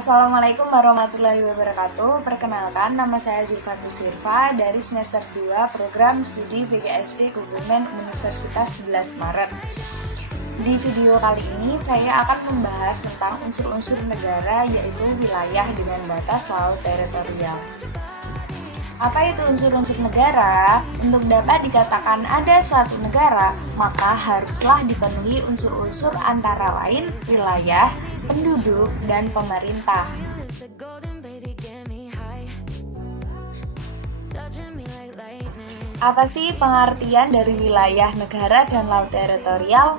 Assalamualaikum warahmatullahi wabarakatuh. Perkenalkan, nama saya Zulfat Sirfa dari semester 2 program studi PGSD Kebumen Universitas 11 Maret. Di video kali ini saya akan membahas tentang unsur-unsur negara, yaitu wilayah dengan batas laut teritorial. Apa itu unsur-unsur negara? Untuk dapat dikatakan ada suatu negara, maka haruslah dipenuhi unsur-unsur antara lain wilayah, penduduk, dan pemerintah. Apa sih pengertian dari wilayah negara dan laut teritorial?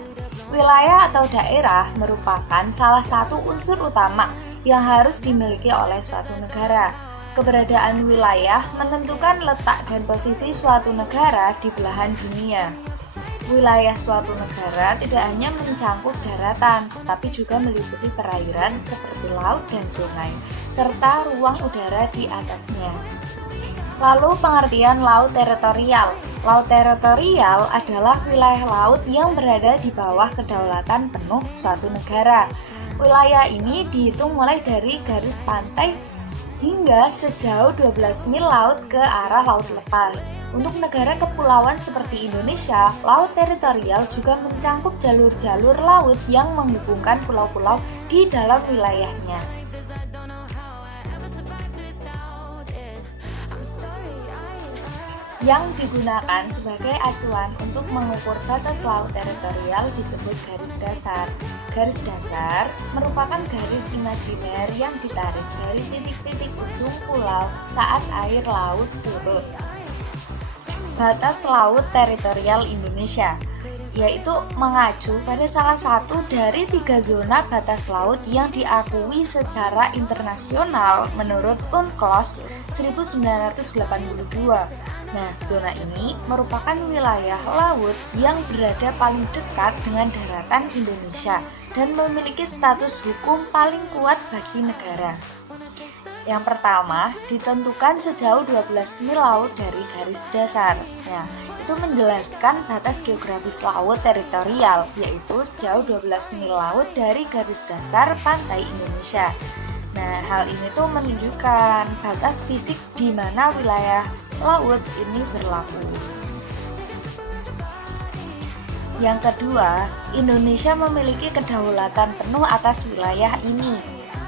Wilayah atau daerah merupakan salah satu unsur utama yang harus dimiliki oleh suatu negara. Keberadaan wilayah menentukan letak dan posisi suatu negara di belahan dunia. Wilayah suatu negara tidak hanya mencangkup daratan, tetapi juga meliputi perairan seperti laut dan sungai, serta ruang udara di atasnya. Lalu pengertian laut teritorial. Laut teritorial adalah wilayah laut yang berada di bawah kedaulatan penuh suatu negara. Wilayah ini dihitung mulai dari garis pantai hingga sejauh 12 mil laut ke arah laut lepas. Untuk negara kepulauan seperti Indonesia, laut teritorial juga mencangkup jalur-jalur laut yang menghubungkan pulau-pulau di dalam wilayahnya. Yang digunakan sebagai acuan untuk mengukur batas laut teritorial disebut garis dasar. Garis dasar merupakan garis imajiner yang ditarik dari titik-titik ujung pulau saat air laut surut. Batas laut teritorial Indonesia yaitu mengacu pada salah satu dari 3 zona batas laut yang diakui secara internasional menurut UNCLOS 1982. Nah, zona ini merupakan wilayah laut yang berada paling dekat dengan daratan Indonesia dan memiliki status hukum paling kuat bagi negara. Yang pertama, ditentukan sejauh 12 mil laut dari garis dasar. Nah, itu menjelaskan batas geografis laut teritorial, yaitu sejauh 12 mil laut dari garis dasar pantai Indonesia. Nah, hal ini tuh menunjukkan batas fisik di mana wilayah laut ini berlaku. Yang kedua, Indonesia memiliki kedaulatan penuh atas wilayah ini.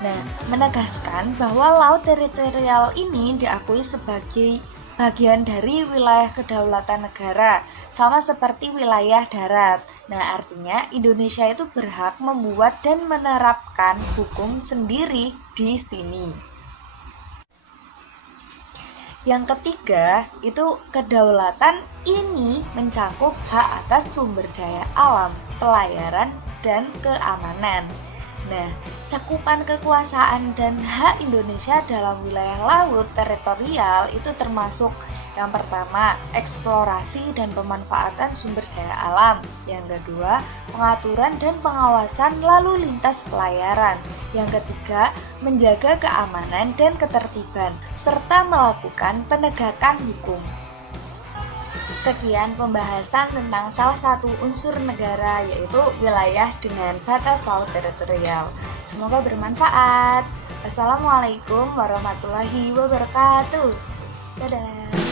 Nah, menegaskan bahwa laut teritorial ini diakui sebagai bagian dari wilayah kedaulatan negara, sama seperti wilayah darat. Nah, artinya Indonesia itu berhak membuat dan menerapkan hukum sendiri di sini. Yang ketiga, itu kedaulatan ini mencakup hak atas sumber daya alam, pelayaran, dan keamanan. Nah, cakupan kekuasaan dan hak Indonesia dalam wilayah laut teritorial itu termasuk yang pertama, eksplorasi dan pemanfaatan sumber daya alam. Yang kedua, pengaturan dan pengawasan lalu lintas pelayaran. Yang ketiga, menjaga keamanan dan ketertiban, serta melakukan penegakan hukum. Sekian pembahasan tentang salah satu unsur negara, yaitu wilayah dengan batas laut teritorial. Semoga bermanfaat. Wassalamualaikum warahmatullahi wabarakatuh. Dadah.